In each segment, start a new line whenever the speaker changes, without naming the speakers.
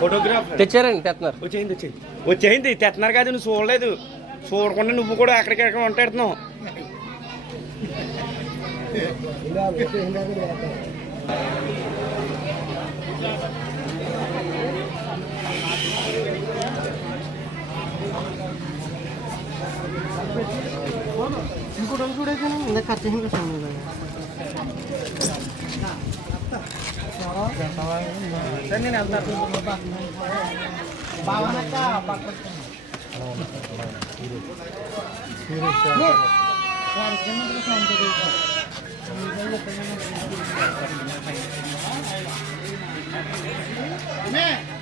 Photograph.
తెచ్చారండి తెస్తున్నారు
వచ్చేయింది వచ్చేయింది వచ్చేయింది తెస్తున్నారు కాదు నువ్వు చూడలేదు. చూడకుండా నువ్వు కూడా ఎక్కడికెక్కడ ఉంటాడుతున్నావు 이거랑 소리는 근데 같이 힘들었는 거예요. 땡이네 안다 바와나까 바꿔. 네.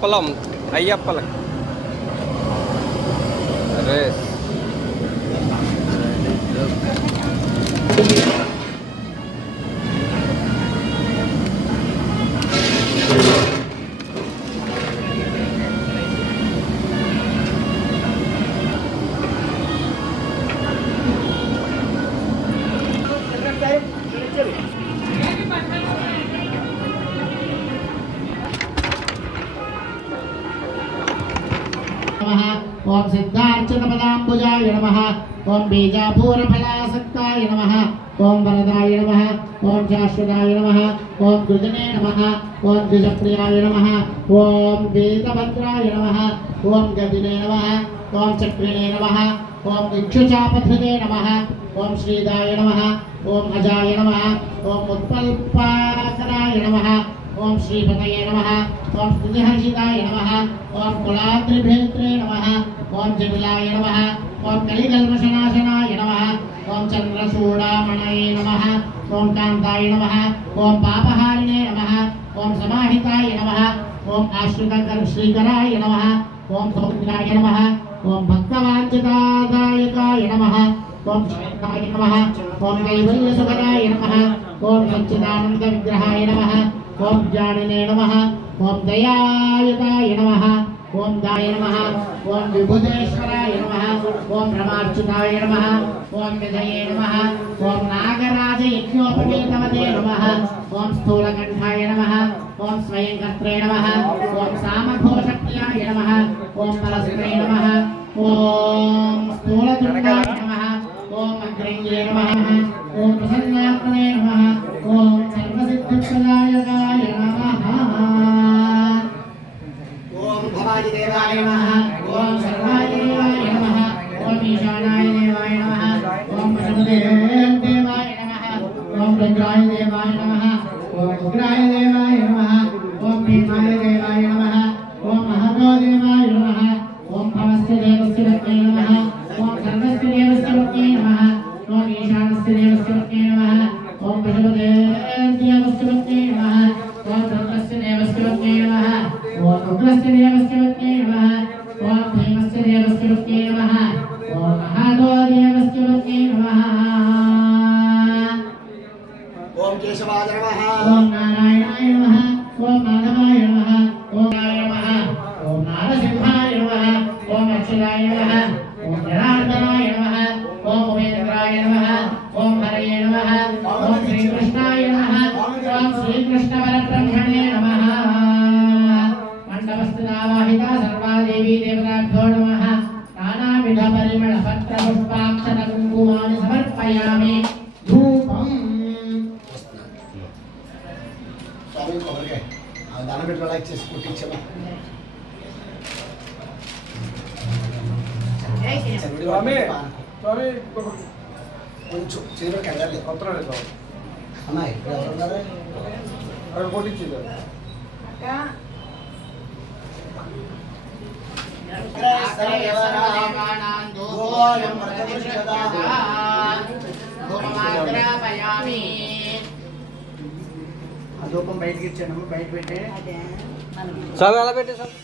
அப்பளம் ஐயப்பளம்.
నమః ఓం సిద్ధార్చన పదాంబుజాయ నమః ఓం బీజాపూరఫలాసక్తాయ నమః ఓం వరదాయ నమః ఓం శాశ్వతాయ నమః ఓం గృజనే నమః ఓం ద్విజప్రియాయ నమః ఓం వేదభద్రాయ నమః ఓం గదినే నమః ఓం చక్రిణే నమః ఓం ఇక్షుచాపధృతే నమః ఓం శ్రీదాయ నమః ఓం అజాయ నమః ఓం ఉత్పల్పాకరాయ నమః ఓం శ్రీపతయే నమ ఓం స్థుతిహర్షితాయ నమ ఓం కులాద్రిభేత్రే నమ ఓం జటిలాయ నమ ఓం కలికల్మషనాశనాయ నమ ఓం చంద్రచూడామణయే నమ ఓం కాంతాయ నమ ఓం పాపహారిణే నమ ఓం సమాహితాయ నమ ఓం ఆశ్రిత శ్రీకరాయ నమ ఓం సౌందర్యాయ నమ ఓం భక్తవాంఛితాదాయకాయ నమ ఓం శివాయ నమ
ఓం కైవల్యసుఖదాయ
నమ ఓం సచ్చిదానంద విగ్రహాయ నమ ఓం జానినే నమ ఓం దయాయుతాయ నమ ఓం దాయ నమ ఓం విభుదేశ్వరాయ నమ ఓం రమార్చుతాయ నమ ఓం విధయే నమ ఓం నాగరాజ యజ్ఞోపవీతవతే నమ ఓం స్థూలకంఠాయ నమ ఓం స్వయంకర్త్రే నమ ఓం సామఘోషప్రియాయ నమ ఓం పరస్త్రే నమ ఓం ఉగ్రాయదేవాయ నమ ఓం భీమాయదేవాయ నమ ఓం మహాగోదేవాయ నమ ఓం పవస్య దేవస్య రత్నే నమ ఓం ధర్మస్య దేవస్య రత్నే నమ ఓం ఈశానస్య దేవస్య రత్నే నమ ఓం బృహదే దేవస్య రత్నే నమ ఓం ధర్మస్య దేవస్య రత్నే నమ ఓం ఉగ్రస్య దేవస్య రత్నే నమ ఓం భీమస్య దేవస్య రత్నే నమ ఓం మహాగోదేవస్య రత్నే నమ
ఓం కేశవాయ నమ ఓం
ఓం నాగమాయ నమ. ఓం నాయ నమ. ఓం నారసింహాయ నమ. ఓం అక్షరాయ నమ. ఓం జనార్దనాయ నమ. ఓం ఉపేంద్రాయ నమ. ఓం హరయే నమ.
ఓం శ్రీకృష్ణాయ
నమ.
ఓం
శ్రీకృష్ణ పరబ్రహ్మణే నమ. మండపస్థు నావాహిత సర్వాదేవీ దేవతాభ్యో నమ. నానావిధ పరిమళ పత్ర పుష్పాక్షర కుంకుమాన్ని సమర్పయామి.
పెట్టి లైక్ చేసి కుట్టించాము కొంచెం చీర కదలలేదు
వస్తున్నాడు స్వామి
అమ్మా ఇప్పుడు ఎవరు ఉన్నారు
కొట్టించింది
ధూపం బయటకి ఇచ్చాను
బయట
పెట్టి
స్వామి అలా పెట్టే స్వామి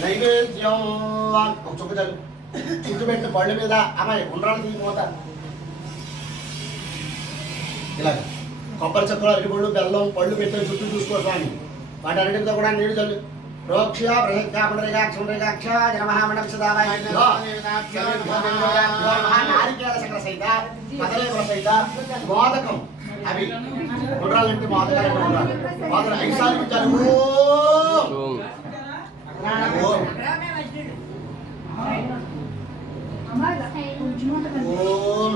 నైవేద్యం చుక్క చల్లు చుట్టు పెట్టిన పళ్ళు మీద అమ్మాయి ఉండ్రాలు తీసి మూత ఇలాగ. కొబ్బరి చెక్కలు అరటిపళ్ళు బెల్లం పళ్ళు పెట్టిన చుట్టూ చూసుకో స్వామి వాటి అన్నిటితో కూడా నీళ్ళు చల్లు ప్రోక్ష ప్రసక్త పునరికాక్ష పునరికాక్ష జనమహామండం సదావాయ నారికేల సకల సహిత మదలేకుల సహిత మోదకం. అవి గుండ్రాలు ఇంటి మోదకాలు ఇంటి ఉండాలి మోదకం ఐదు సార్లు ఇచ్చారు ఓం!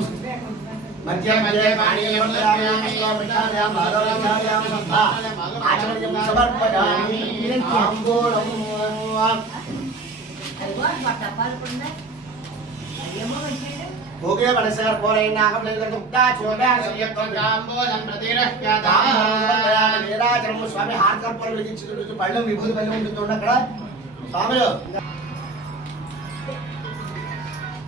భోగే పడసగర్ పోరైన నాగం లేదు ముక్తా చూడా సయ్యత్వం
తాంబూలం
నీరాజనం స్వామి హారకర్పలు వెలిగించిన పళ్ళెం విభూతి పళ్ళెం ఉంటుంది చూడండి అక్కడ. స్వామిలో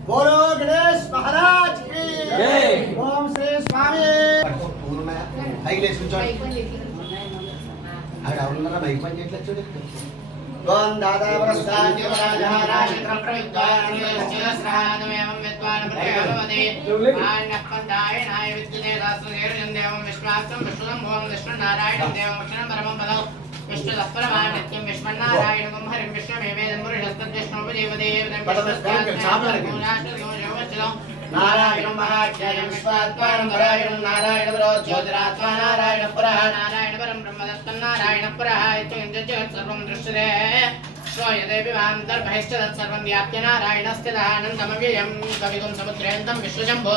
కలదమండి బోలో గణేష్ మహారాజ్కి జై. ఓం శ్రీ స్వామి పూర్ణమయ పైకి లేచి కూర్చోండి ఆవిడ ఎవరున్నారా? బైక్ పని చేయట్లేదు చూడు ఓం దాదా ప్రస్థాన్య
రాజహారాశిత్రం
నారాయణం మహాజ్ఞానం విశ్వాత్మానం నారాయణం నారాయణ జ్యోతిరాత్మా నారాయణ పురః.
నారాయణ పరం బ్రహ్మదత్తం నారాయణ పురః ఇత్యం జగత్ సర్వం దృశ్యతే. శ్రూయతే వాంతర్బహిశ్చ తత్సర్వం వ్యాప్య నారాయణస్య దానందమవ్యయం కవిగుం సముద్రేంతం విశ్వజంభో.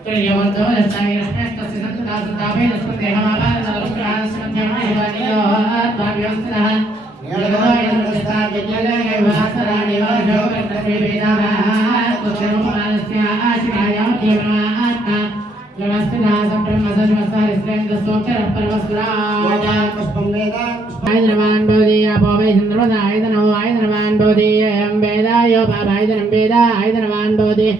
జ్వాలమాలాకులం పాదే విష్ణుశ్చాయ ధర్మహదోనందకోశదాభిస్తరం తత్కాకోశనిభో తస్యాంతే శశరిగో సూక్ష్మదస్వం సర్వం ప్రతిష్ఠితం తస్య మధ్య మహానగ్రవిష్ణాచర్ విశ్వదాముఖः బాబా వేద హైదరాబాద్ బోధి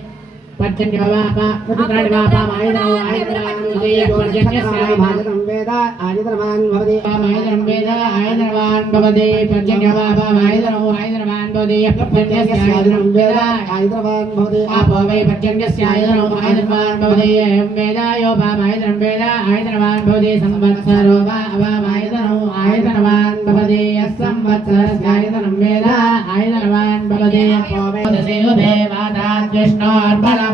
పచ్చండి బాబా పుత్రాడి బాబా హైదరో హైదరాబాద్ బోధియ పచ్చండి భాగం
వేద ఆదితరమాన్ భవతి.
వేద పచ్చండి బాబా హైదరో హైదరాబాద్ బోధియ పచ్చండి హైదరం వేద
హైదరాబాద్
భవతి.
పచ్చండి హైదరో హైదరాబాద్ బోధి ఎం వేదాయో బాబా హైదరం వేద హైదరాబాద్ బోధి సంవత్సరో బాబా హైదరో హైదరాబాద్ బోధి సంవత్సరస్యాయతనం వేద హైదరాబాద్ బోధి పోవేదసేవ దేవాదాత్ విష్ణోర్బలబాహు అక్షరాతి దృశ్యతే మహాదేవాయ మహాదేవాయ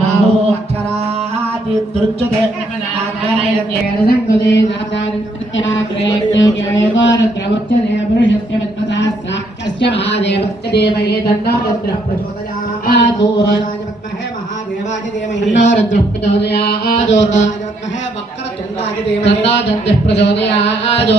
దేమహి
వక్రతుండాయ దేమహి చక్రతుండాయ దేమహి మహాశివరాయ దేమహి సువర్ణ కమలాక్షాయ దేవహి తన్నో గరుడ
ప్రచోదయాదు
ఆత్మనాయ
విద్మహే హిరణ్యగర్భాయ దేవహి
తన్నో బ్రహ్మ ప్రచోదయాదు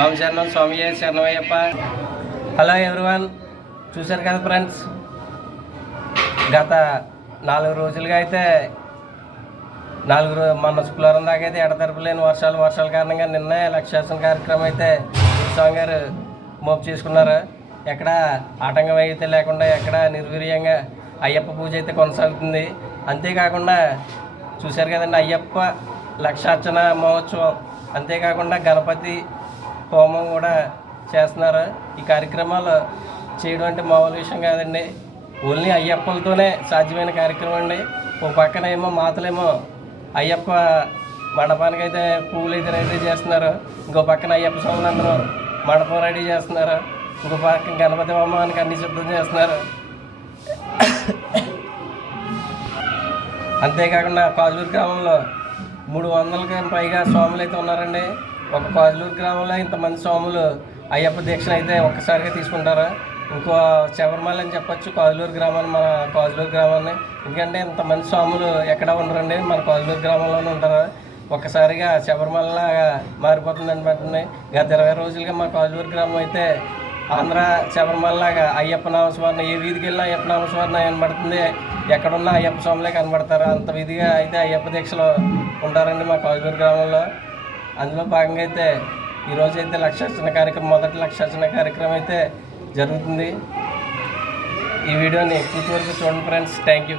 స్వామి శరణం స్వామి శరణమయ్యప్ప. హలో ఎవ్రీవన్ చూశారు కదా ఫ్రెండ్స్? గత నాలుగు రోజులుగా అయితే నాలుగు రో మన శుక్రవారం దాకా అయితే ఎడతెరపు లేని వర్షాలు వర్షాల కారణంగా నిన్న లక్ష్యాసన కార్యక్రమం అయితే స్వామి గారు మోపు చేసుకున్నారు. ఎక్కడ ఆటంకం అయితే లేకుండా ఎక్కడ నిర్వీర్యంగా అయ్యప్ప పూజ అయితే కొనసాగుతుంది. అంతేకాకుండా చూశారు కదండి అయ్యప్ప లక్షార్చన మహోత్సవం. అంతేకాకుండా గణపతి హోమం కూడా చేస్తున్నారు. ఈ కార్యక్రమాలు చేయడం అంటే మామూలు విషయం కాదండి. ఓన్లీ అయ్యప్పలతోనే సాధ్యమైన కార్యక్రమం అండి. ఒక పక్కన ఏమో మాతలేమో అయ్యప్ప మండపానికి అయితే పువ్వులు అయితే రెడీ చేస్తున్నారు. ఇంకో పక్కన అయ్యప్ప స్వాములు అందరూ మండపం రెడీ చేస్తున్నారు. ఇంకో పక్కన గణపతి హోమానికి అన్ని సిద్ధం చేస్తున్నారు. అంతేకాకుండా కాజూరు గ్రామంలో మూడు వందలకి పైగా స్వాములు అయితే ఉన్నారండి. ఒక కాజులూరు గ్రామంలో ఇంతమంది స్వాములు అయ్యప్ప దీక్షను అయితే ఒక్కసారిగా తీసుకుంటారు? ఇంకో శబరిమల అని చెప్పొచ్చు కాజులూరు గ్రామాన్ని మన కాజులూరు గ్రామాన్ని. ఎందుకంటే ఇంతమంది స్వాములు ఎక్కడ ఉండరండి మన కాజులూరు గ్రామంలోనే ఉంటారు? ఒక్కసారిగా శబరిమలలాగా మారిపోతుంది అనమాట గత ఇరవై రోజులుగా మా కాజులూరు గ్రామం అయితే ఆంధ్ర శబరిమలలాగా అయ్యప్ప నామస్మరణ ఏ వీధికి వెళ్ళినా అయ్యప్ప నామస్మరణ కనబడుతుంది ఎక్కడున్నా అయ్యప్ప స్వాములే కనబడతారు. అంత విధిగా అయితే అయ్యప్ప దీక్షలో ఉంటారండి మా కాజులూరు గ్రామంలో. అందులో భాగంగా అయితే ఈరోజు అయితే లక్షార్చన కార్యక్రమం మొదటి లక్షార్చన కార్యక్రమం అయితే జరుగుతుంది. ఈ వీడియోని పూర్తి వరకు చూడండి ఫ్రెండ్స్. Thank you